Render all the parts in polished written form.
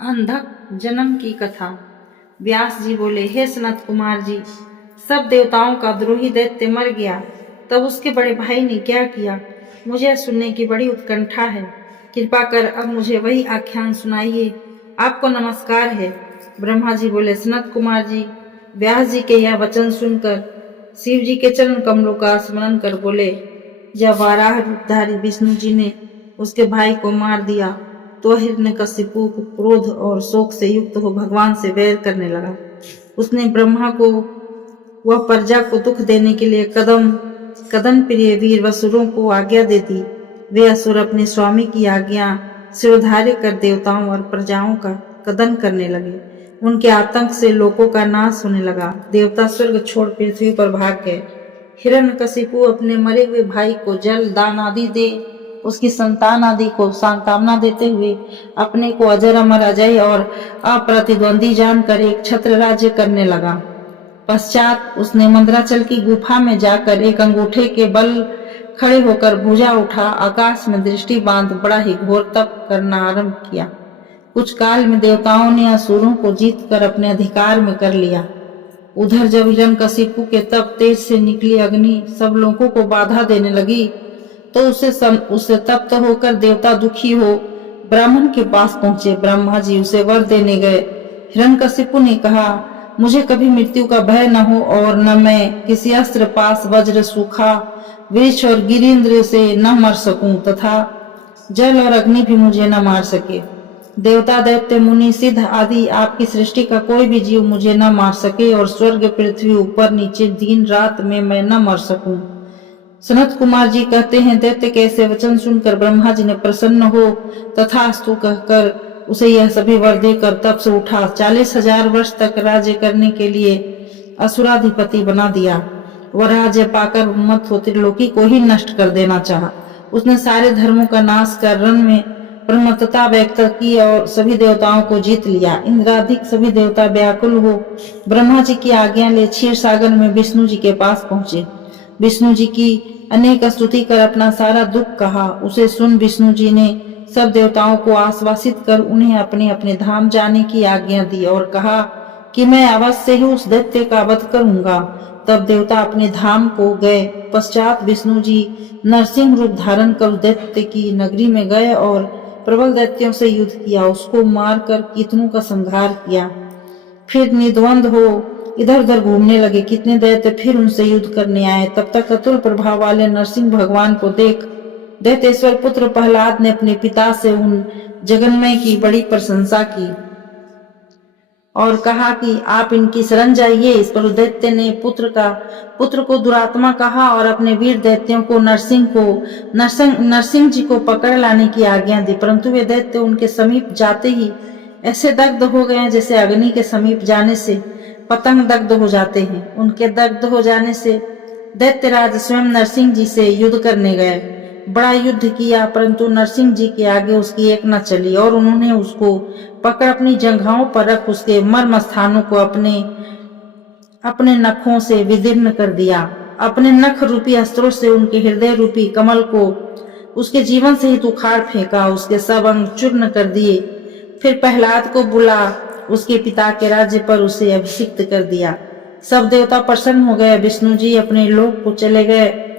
अंधक जन्म की कथा। व्यास जी बोले, हे सनत कुमार जी, सब देवताओं का द्रोही दैत्य मर गया, तब उसके बड़े भाई ने क्या किया, मुझे सुनने की बड़ी उत्कंठा है। कृपा कर अब मुझे वही आख्यान सुनाइए। आपको नमस्कार है। ब्रह्मा जी बोले, सनत कुमार जी, व्यास जी के यह वचन सुनकर शिव जी के चरण कमलों का स्मरण कर बोले, जब वाराह रूपधारी विष्णु जी ने उसके भाई को मार दिया तो हिरण्यकशिपु क्रोध और शोक से युक्त हो भगवान से वैर करने लगा। उसने ब्रह्मा को वह प्रजा को दुख देने के लिए कदम प्रिय वीर असुरों को आज्ञा दे दी। वे असुर अपने स्वामी की आज्ञा सिरधार्य कर देवताओं और प्रजाओं का कदन करने लगे। उनके आतंक से लोगों का नाश होने लगा। देवता स्वर्ग छोड़ पृथ्वी पर भाग गए। हिरण्यकशिपु अपने मरे हुए भाई को जल दान आदि दे उसकी संतान आदि को सांत्वना देते हुए अपने को अजर अमर अजय और अप्रतिद्वंदी जानकर एक छत्र राज्य करने लगा। पश्चात उसने मंदराचल की गुफा में जाकर एक अंगूठे के बल खड़े होकर भुजा उठा आकाश में दृष्टि बांध बड़ा ही घोर तप करना आरंभ किया। कुछ काल में देवताओं ने असुरों को जीत कर अपने अधिकार में कर लिया। उधर जब हिरण्यकशिपु के तप तेज से निकली अग्नि सब लोगों को बाधा देने लगी तो उससे तप्त होकर देवता दुखी हो ब्राह्मण के पास पहुंचे। ब्रह्मा जी उसे वर देने गए। हिरण्यकशिपु ने कहा, मुझे कभी मृत्यु का भय न हो और न मैं किसी अस्त्र पास वज्र सूखा वृक्ष और गिरिंद्र से न मर सकूं तथा जल और अग्नि भी मुझे न मार सके। देवता दैत्य मुनि सिद्ध आदि आपकी सृष्टि का कोई भी जीव मुझे न मार सके और स्वर्ग पृथ्वी ऊपर नीचे दिन रात में मैं न मर सकूं। सनत कुमार जी कहते हैं, दैत्य के ऐसे वचन सुनकर ब्रह्मा जी ने प्रसन्न हो तथास्तु कहकर उसे यह सभी वर देकर तप से उठा 40,000 वर्ष तक राज्य करने के लिए असुराधिपति बना दिया। वह राज्य पाकर उन्मत्त हो त्रिलोकी को ही नष्ट कर देना चाहा। उसने सारे धर्मों का नाश कर रण में प्रमत्तता व्यक्त की और सभी देवताओं को जीत लिया। इंद्राधिक सभी देवता व्याकुल हो ब्रह्मा जी की आज्ञा ले क्षीर सागर में विष्णु जी के पास पहुंचे। विष्णु जी की अनेक स्तुति कर अपना सारा दुख कहा। उसे सुन विष्णु जी ने सब देवताओं को आश्वासित कर उन्हें अपने अपने धाम जाने की आज्ञा दी और कहा कि मैं अवश्य ही उस दैत्य का वध करूंगा। तब देवता अपने धाम को गए। पश्चात विष्णु जी नरसिंह रूप धारण कर दैत्य की नगरी में गए और प्रबल दैत्यों से युद्ध किया। उसको मारकर कितनों का संहार किया। फिर निद्वंद हो इधर उधर घूमने लगे। कितने दैत्य फिर उनसे युद्ध करने आए। तब तक अतुल प्रभाव वाले नरसिंह भगवान को देख दैत्येश्वर पुत्र प्रहलाद ने अपने पिता से उन जगन्मय की बड़ी प्रशंसा की और कहा कि आप इनकी शरण जाइए। इस पर दैत्य ने पुत्र को दुरात्मा कहा और अपने वीर दैत्यों को नरसिंह जी को पकड़ लाने की आज्ञा दी। परंतु वे दैत्य उनके समीप जाते ही ऐसे दग्ध हो गए जैसे अग्नि के समीप जाने से पतंग दग्ध हो जाते हैं। उनके दग्ध हो जाने से दैत्यराज स्वयं नरसिंह जी से युद्ध करने गए। बड़ा युद्ध किया परंतु नरसिंह जी के आगे उसकी एक न चली और उन्होंने उसको पकड़ अपनी जंघाओं पर रख उसके मर्म स्थानों को अपने नखों से विदीर्ण कर दिया। अपने नख रूपी अस्त्रों से उनके हृदय रूपी कमल को उसके जीवन से ही उखाड़ फेंका। उसके सब अंग चूर्ण कर दिए। फिर प्रहलाद को बुला उसके पिता के राज्य पर उसे अभिषिक्त कर दिया। सब देवता प्रसन्न हो गए। विष्णु जी अपने लोक को चले गए।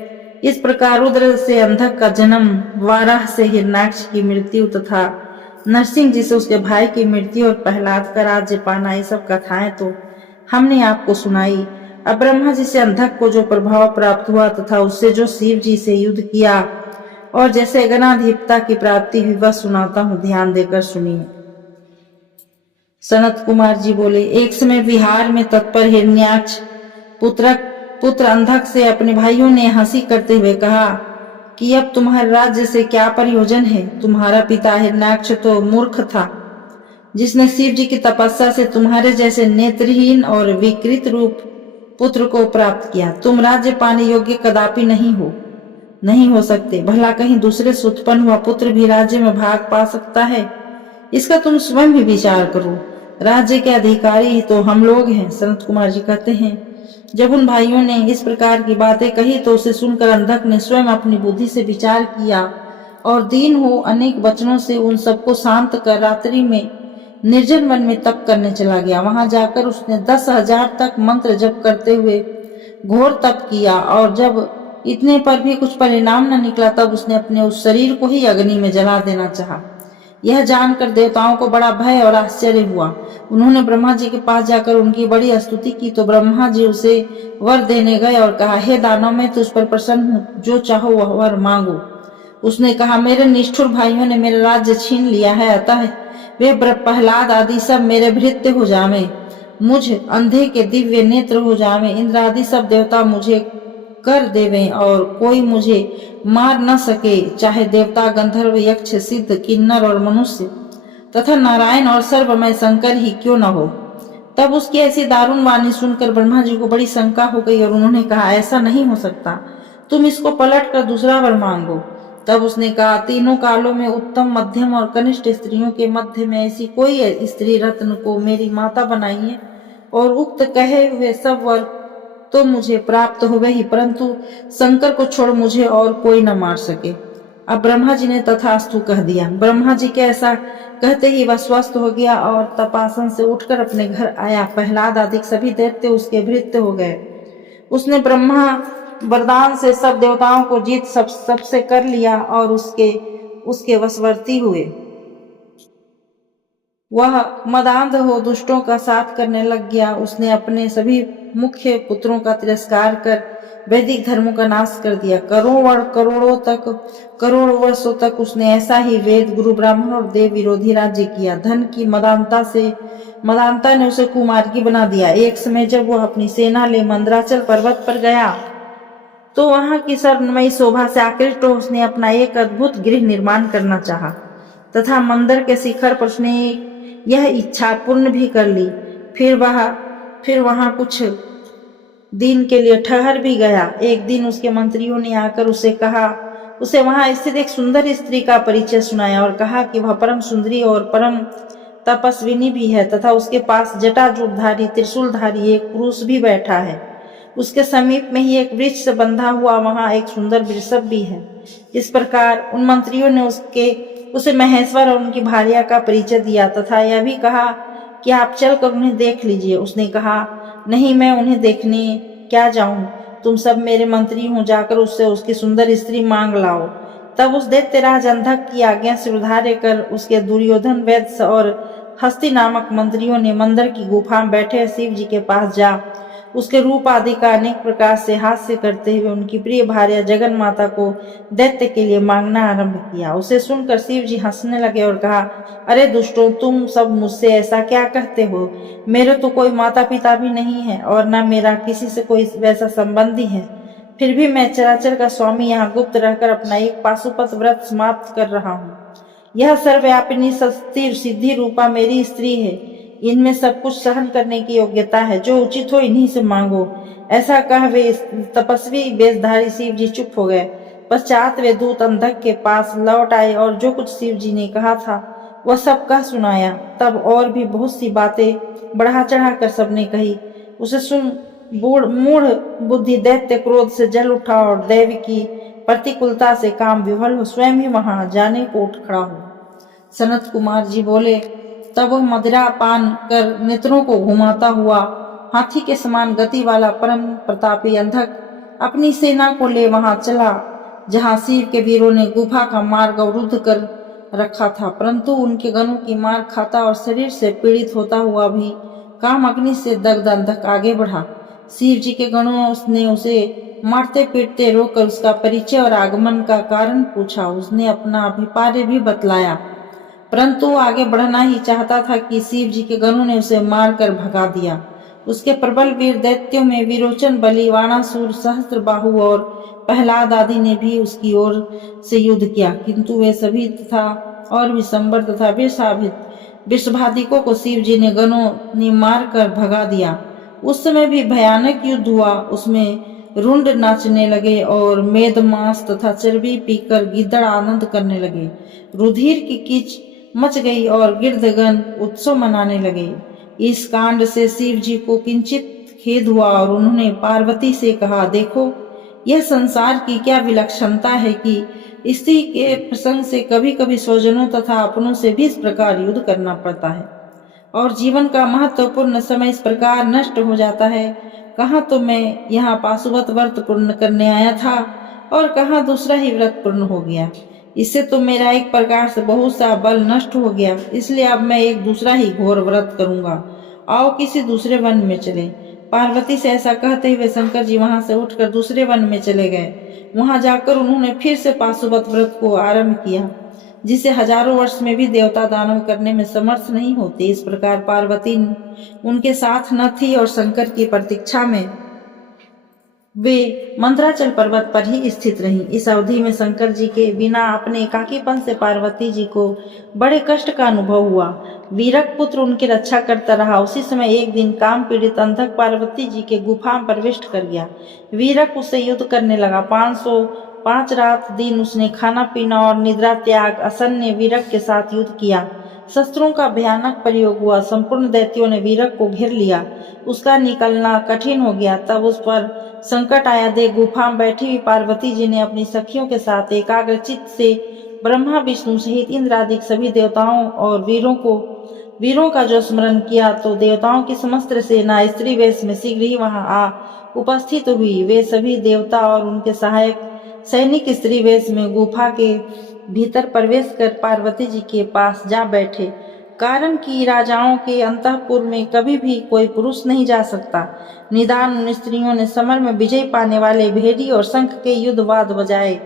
इस प्रकार रुद्र से अंधक का जन्म, वाराह से हिरण्याक्ष की मृत्यु तथा नरसिंह जी से उसके भाई की मृत्यु और प्रहलाद का राज्य पाना, ये सब कथाएं तो हमने आपको सुनाई। अब ब्रह्मा जी से अंधक को जो प्रभाव प्राप्त हुआ तथा उससे जो शिव जी से युद्ध किया और जैसे गणाधिपता की प्राप्ति हुई वह सुनाता हूँ, ध्यान देकर सुनिए। सनत कुमार जी बोले, एक समय विहार में तत्पर हिरण्याक्ष पुत्र अंधक से अपने भाइयों ने हंसी करते हुए कहा कि अब तुम्हारे राज्य से क्या प्रयोजन है। तुम्हारा पिता हिरण्याक्ष तो मूर्ख था, जिसने शिव जी की तपस्या से तुम्हारे जैसे नेत्रहीन और विकृत रूप पुत्र को प्राप्त किया। तुम राज्य पाने योग्य कदापि नहीं हो सकते। भला कहीं दूसरे से उत्पन्न हुआ पुत्र भी राज्य में भाग पा सकता है? इसका तुम स्वयं भी विचार करो। राज्य के अधिकारी तो हम लोग हैं। सनत कुमार जी कहते हैं, जब उन भाइयों ने इस प्रकार की बातें कही तो उसे सुनकर अंधक ने स्वयं अपनी बुद्धि से विचार किया और दीन हो अनेक वचनों से उन सबको शांत कर रात्रि में निर्जन वन में तप करने चला गया। वहां जाकर उसने 10,000 तक मंत्र जप करते हुए घोर तप किया, और जब इतने पर भी कुछ परिणाम न निकला तब उसने अपने उस शरीर को ही अग्नि में जला देना चाहा। यह जानकर देवताओं को बड़ा भय और आश्चर्य हुआ। उन्होंने ब्रह्मा जी के पास जाकर उनकी बड़ी स्तुति की तो ब्रह्मा जी उसे वर देने गए और कहा, हे दानव, मैं तुझ पर प्रसन्न हूँ, जो चाहो वह वर मांगो। उसने कहा, मेरे निष्ठुर भाइयों ने मेरा राज्य छीन लिया है, अतः वे प्रहलाद आदि सब मेरे भृत्य हो जावे, मुझ अंधे के दिव्य नेत्र हो जावे, इंद्र आदि सब देवता मुझे कर देवें और कोई मुझे मार न सके, चाहे देवता, गंधर्व, यक्ष, सिद्ध, किन्नर और मनुष्य तथा नारायण और सर्वमय शंकर ही क्यों न हो। तब उसकी ऐसी दारुण वाणी सुनकर ब्रह्मा जी को बड़ी शंका हो गई और उन्होंने कहा, ऐसा नहीं हो सकता, तुम इसको पलट कर दूसरा वर मांगो। तब उसने कहा, तीनों कालों में उत्तम, मध्यम और कनिष्ठ स्त्रियों के मध्य में ऐसी कोई स्त्री रत्न को मेरी माता बनाइए और उक्त कहे हुए सब वर तो मुझे प्राप्त हुए ही, परंतु शंकर को छोड़ मुझे और कोई न मार सके। अब ब्रह्मा जी ने तथास्तु कह दिया। ब्रह्मा जी के ऐसा कहते ही वह स्वस्थ हो गया और तपासन से उठकर अपने घर आया। प्रहलाद आदि सभी दैत्य उसके भृत्य हो गए। उसने ब्रह्मा वरदान से सब देवताओं को जीत सबसे कर लिया और उसके वशवर्ती हुए। वह मदांध हो दुष्टों का साथ करने लग गया। उसने अपने सभी मुख्य पुत्रों का तिरस्कार कर वैदिक धर्मों का नाश कर दिया। करोड़ों वर्षों तक उसने ऐसा ही वेद, गुरु, ब्राह्मण और देव विरोधी राज्य किया। धन की मदानता ने उसे कुमार्गी बना दिया। एक समय जब वह अपनी सेना ले मंदराचल पर्वत पर गया तो वहां की स्वर्णमयी शोभा से आकृष्ट हो उसने अपना एक अद्भुत गृह निर्माण करना चाहा तथा मंदिर के शिखर पर उसने यह इच्छा पूर्ण भी कर ली। फिर वहां कुछ दिन के लिए ठहर भी गया। एक दिन उसके मंत्रियों ने आकर उसे वहां स्थित एक सुंदर स्त्री का परिचय सुनाया और कहा कि वह परम सुंदरी और परम तपस्विनी भी है तथा उसके पास जटाजूटधारी त्रिशूलधारी एक पुरुष भी बैठा है। उसके समीप में ही एक वृक्ष से बंधा हुआ वहां एक सुंदर वृषभ भी है। इस प्रकार उन मंत्रियों ने उसे महेश्वर और उनकी भार्या का परिचय दिया तथा यह भी कहा कि आप चलकर उन्हें देख लीजिए। उसने कहा, नहीं, मैं उन्हें देखने क्या जाऊं, तुम सब मेरे मंत्री हो, जाकर उससे उसकी सुंदर स्त्री मांग लाओ। तब उस दैत्यराज अंधक की आज्ञा से उधारे कर उसके दुर्योधन, वैद्य और हस्ती नामक मंत्रियों ने मंदिर की गुफा में बैठे शिव जी के पास जा उसके रूप आदि का अनेक प्रकार से हास्य करते हुए उनकी प्रिय भार्या जगन माता को दैत्य के लिए मांगना आरंभ किया। उसे सुनकर शिव जी हंसने लगे और कहा, अरे दुष्टों, तुम सब मुझसे ऐसा क्या कहते हो? मेरे तो कोई माता पिता भी नहीं है और न मेरा किसी से कोई वैसा संबंधी है। फिर भी मैं चराचर का स्वामी यहाँ गुप्त रहकर अपना एक पाशुपत व्रत समाप्त कर रहा हूँ। यह सर्वव्यापिनी सस्ती सिद्धि रूपा मेरी स्त्री है। इनमें सब कुछ सहन करने की योग्यता है। जो उचित हो इन्हीं से मांगो। ऐसा कह वे तपस्वी वेशधारी शिव जी चुप हो गए। पश्चात वे दूत अंधक के पास लौट आए और जो कुछ शिव जी ने कहा था वह सब कह सुनाया। तब और भी बहुत सी बातें बढ़ा चढ़ा कर सबने कही। उसे सुन मूढ़ बुद्धि दैत्य क्रोध से जल उठा और दैव की प्रतिकूलता से काम विफल हो स्वयं ही वहां जाने को उठ खड़ा हो। सनत कुमार जी बोले, तब वह मदिरा पान कर नेत्रों को घुमाता हुआ हाथी के समान गति वाला परम प्रतापी अंधक अपनी सेना को ले वहां चला जहां शिव के वीरों ने गुफा का मार्ग अवरुद्ध कर रखा था, परंतु उनके गणों की मार खाता और शरीर से पीड़ित होता हुआ भी काम अग्नि से दग्ध अंधक आगे बढ़ा। शिव जी के गणों ने उसे मारते पीटते रोककर उसका परिचय और आगमन का कारण पूछा। उसने अपना अभिप्राय भी बतलाया, परंतु आगे बढ़ना ही चाहता था कि शिव जी के गणों ने उसे मारकर भगा दिया। उसके प्रबल वीर दैत्यों में विरोचन, बलि, वाणासुर, सहस्त्रबाहु और प्रहलाद आदि ने भी उसकी ओर से युद्ध किया, किंतु वे सभी तथा और विशंबर तथा वृषभादिकों को शिव जी ने गणों ने मार कर भगा दिया। उस समय भी भयानक युद्ध हुआ। उसमें रुंड नाचने लगे और मेद, मांस तथा चर्बी पीकर गिद्दड़ आनंद करने लगे। रुधिर की कीच मच गई और गिरधगण उत्सव मनाने लगे। इस कांड से शिव जी को किंचित खेद हुआ और उन्होंने पार्वती से कहा, देखो, यह संसार की क्या विलक्षणता है कि स्त्री के प्रसंग से कभी कभी स्वजनों तथा अपनों से भी इस प्रकार युद्ध करना पड़ता है। और जीवन का महत्वपूर्ण समय इस प्रकार नष्ट हो जाता है। कहाँ तो मैं यहाँ पाशुपत व्रत पूर्ण करने आया था और कहाँ दूसरा ही व्रत पूर्ण हो गया। इससे तो मेरा एक प्रकार से बहुत सा बल नष्ट हो गया, इसलिए अब मैं एक दूसरा ही घोर व्रत करूंगा। आओ किसी दूसरे वन में चले। पार्वती से ऐसा कहते हुए शंकर जी वहां से उठकर दूसरे वन में चले गए। वहां जाकर उन्होंने फिर से पाशुपत व्रत को आरंभ किया, जिसे हजारों वर्ष में भी देवता दानव करने में समर्थ नहीं होते। इस प्रकार पार्वती उनके साथ न थी और शंकर की प्रतीक्षा में वे मंदराचल पर्वत पर ही स्थित रहीं। इस अवधि में शंकर जी के बिना अपने एकाकीपन से पार्वती जी को बड़े कष्ट का अनुभव हुआ। वीरक पुत्र उनकी रक्षा करता रहा। उसी समय एक दिन काम पीड़ित अंधक पार्वती जी के गुफा में प्रविष्ट कर गया। वीरक उससे युद्ध करने लगा। 505 रात दिन उसने खाना पीना और निद्रा त्याग असन्य वीरक के साथ युद्ध किया। शस्त्रों का भयानक प्रयोग हुआ। संपूर्ण दैत्यों ने वीरक को घेर लिया। उसका निकलना कठिन हो गया। तब उस पर संकट आया। देख गुफा में बैठी हुई पार्वती जी ने अपनी सखियों के साथ एकाग्रचित्त से ब्रह्मा विष्णु सहित इंद्र आदि सभी देवताओं और वीरों का जो स्मरण किया, तो देवताओं की समस्त सेना स्त्री वेश में शीघ्र ही वहां आ उपस्थित हुई। वे सभी देवता और उनके सहायक सैनिक स्त्री वेश में गुफा के भीतर प्रवेश कर पार्वती जी के पास जा बैठे। कारण कि राजाओं के अंतःपुर में कभी भी कोई पुरुष नहीं जा सकता। निदान उन स्त्रियों ने समर में विजय पाने वाले भेड़ी और शंख के युद्ध वाद बजाए।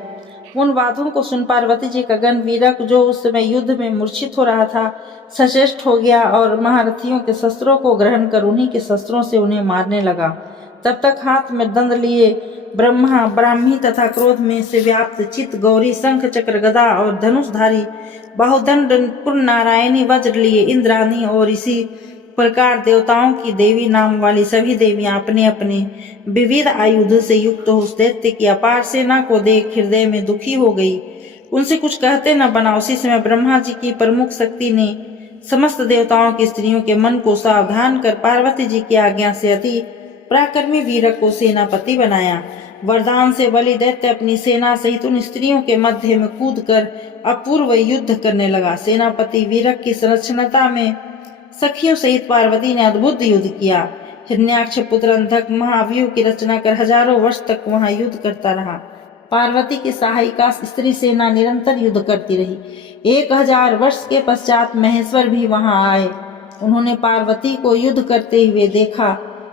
उन वादों को सुन पार्वती जी का गण वीरक, जो उस समय युद्ध में मूर्छित हो रहा था, सचेष्ट हो गया और महारथियों के शस्त्रों को ग्रहण कर उन्हीं के शस्त्रों से उन्हें मारने लगा। तब तक हाथ में दंड लिए ब्रह्मा, ब्राह्मी तथा क्रोध में से व्याप्त चित गौरी, शंख चक्र गदा और धनुषधारी बाहुदंड पूर्ण नारायणी वज्र लिए इंद्राणी और इसी प्रकार देवताओं की देवी नाम वाली सभी देवियां अपने अपने विविध आयुध से युक्त उस दैत्य की अपार सेना को देख हृदय में दुखी हो गई। उनसे कुछ कहते न बना। उसी समय ब्रह्मा जी की प्रमुख शक्ति ने समस्त देवताओं की स्त्रियों के मन को सावधान कर पार्वती जी की आज्ञा से अति पराक्रमी वीरक को सेनापति बनाया। वरदान से बलि दैत्य अपनी सेना सहित उन स्त्रियों के मध्य में कूद कर अपूर्व युद्ध करने लगा। सेनापति वीरक की संरक्षणता में सखियों सहित पार्वती ने अद्भुत युद्ध किया। हिरण्याक्ष पुत्र अंधक महाव्यूह की रचना कर हजारों वर्ष तक वहां युद्ध करता रहा। पार्वती की सहायिका स्त्री सेना निरंतर युद्ध करती रही। 1000 वर्ष के पश्चात महेश्वर भी वहां आए। उन्होंने पार्वती को युद्ध करते हुए देखा।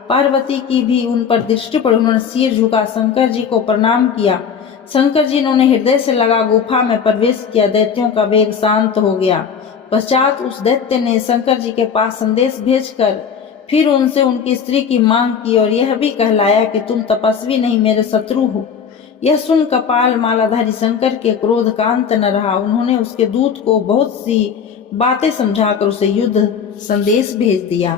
पार्वती की भी उन पर दृष्टि पड़ी। उन्होंने सिर झुका शंकर जी को प्रणाम किया। शंकर जी ने उन्हें हृदय से लगा गुफा में प्रवेश किया। दैत्यों का वेग शांत हो गया। पश्चात उस दैत्य ने शंकर जी के पास संदेश भेजकर फिर उनसे उनकी स्त्री की मांग की और यह भी कहलाया कि तुम तपस्वी नहीं, मेरे शत्रु हो। यह सुन कपाल मालाधारी शंकर के क्रोध का अंत न रहा। उन्होंने उसके दूत को बहुत सी बातें समझाकर उसे युद्ध संदेश भेज दिया।